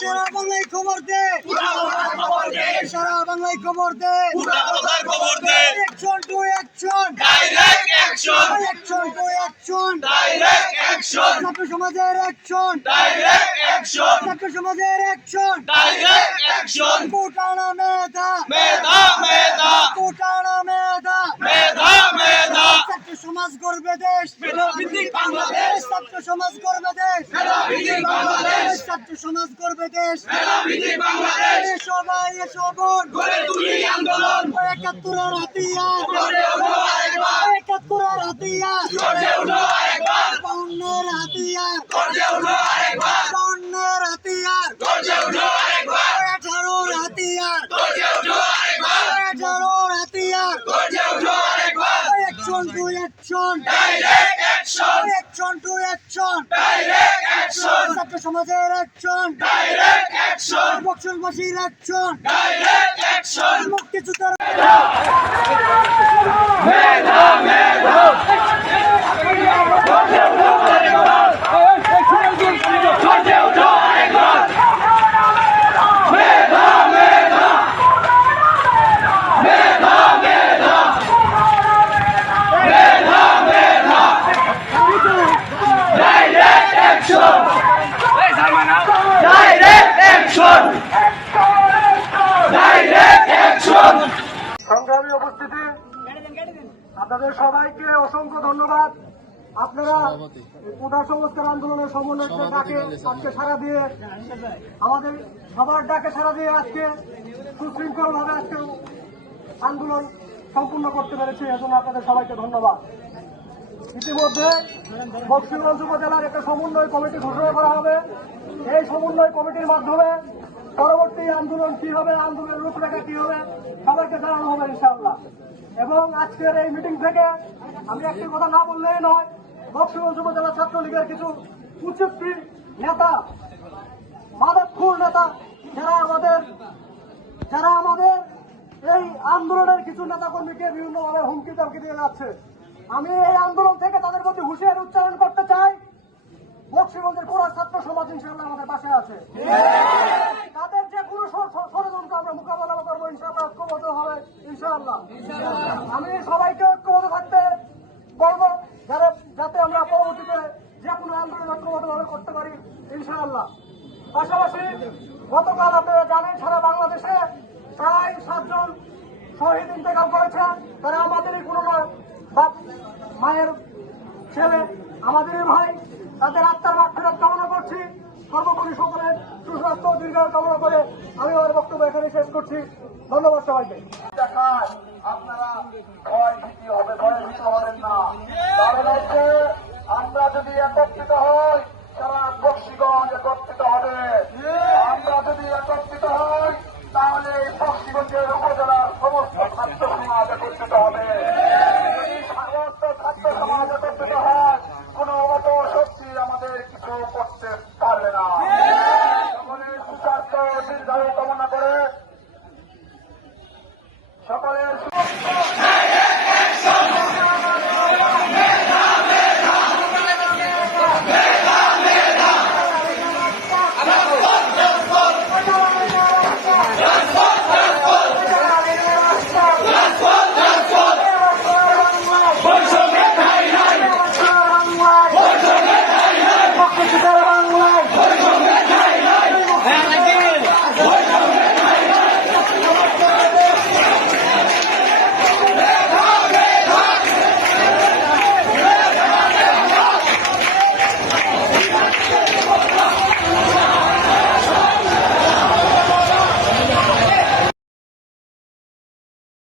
সারা বাংলায় খবর দে সারা বাংলায় খবর দে action to action direct action action to action direct action ছাত্র সমাজের অ্যাকশন ডাইরেক্ট অ্যাকশন ছাত্র সমাজের অ্যাকশন ডাইরেক্ট অ্যাকশন কোটানা মেধা মেধা মেধা কোটানা মেধা মেধা মেধা ছাত্র সমাজ গর্বে দেশ। বাংলাদেশ। ছাত্র সমাজ গর্বে দেশ। বাংলাদেশ। ছাত্র সমাজ দেশ। বাংলাদেশ। এসো গড়ে তুলি আন্দোলন। একাত্তরের হাতিয়ার একাত্তরের হাতিয়ার বাউন্নের হাতিয়ার বাউন্নের হাতিয়ার action to action direct action action to action direct action ছাত্র সমাজের অ্যাকশন ডাইরেক্ট action বক্সলবাসীর action ডাইরেক্ট অ্যাকশন মুক্তিযুদ্ধের গড়ে ওঠো আরেকবার মেধা মেধা মেধা মেধা মেধা মেধা direct action direct action direct action সংগ্রামী উপস্থিতি। আপনাদের সবাইকে অসংখ্য ধন্যবাদ। আপনারা কোটা সংস্কার আন্দোলনের সমন্বয়কের ডাকে আজকে সারা দিয়ে আমাদের সবার ডাকে সারা দিয়ে আজকে সুশৃঙ্খল ভাবে আজকে আন্দোলন সম্পূর্ণ করতে পেরেছি এজন্য আপনাদের সবাইকে ধন্যবাদ। ইতিমধ্যে বক্সিগঞ্জ উপজেলার একটা সমন্বয় কমিটি ঘোষণা করা হবে। এই সমন্বয় কমিটির মাধ্যমে পরবর্তী আন্দোলন কি হবে? আন্দোলনের রূপরেখা কি হবে? সবাইকে জানানো হবে ইনশাআল্লাহ। এবং আজকের এই মিটিং থেকে আমি একটি কথা না বললেই নয় বক্সিগঞ্জ উপজেলা ছাত্রলীগের কিছু উচ্চপি নেতা মাদকখুর নেতা, যারা আমাদের যারা আমাদের এই আন্দোলনের কিছু নেতাকর্মীকে বিভিন্নভাবে হুমকি দামকি দিয়ে যাচ্ছে। আমি এই আন্দোলন থেকে তাদের প্রতি হুঁশিয়ারি উচ্চারণ করতে চাই। বক্সিগঞ্জের কোরা ছাত্র সমাজ ইনশাল্লাহ আমাদের পাশে আছে। ষড়- ষড়যন্ত্র আমরা মোকাবেলা করব ইনশাল্লাহ ঐক্যবদ্ধ হবে, ইনশাআল্লাহ। আমি সবাইকে ঐক্যবদ্ধ থাকতে বলব, যারা যাতে আমরা পরবর্তীতে যে কোনো আন্দোলন ঐক্যবদ্ধভাবে করতে পারি, ইনশাআল্লাহ। পাশাপাশি গতকাল আপনারা জানেন, সারা বাংলাদেশে প্রায় সাতজন শহীদ ইন্তেকাল করেছে। তারা আমাদেরই কোনো মায়ের ছেলে, আমাদেরই ভাই, তাদের আত্মার মাঠফেরত কামনা করছি। সর্বোপরি সকলের সুস্বাস্থ্য দীর্ঘায়ু কামনা করে আমি আমার বক্তব্য এখানে শেষ করছি। ধন্যবাদ সবাইকে। আমরা যদি একত্রিত হই সারা বক্সিগঞ্জ একত্রিত হবে। আমরা যদি একত্রিত হই, তাহলে বক্সিগঞ্জের উপজেলার সমস্ত ছাত্র সমাজ একত্রিত হবে।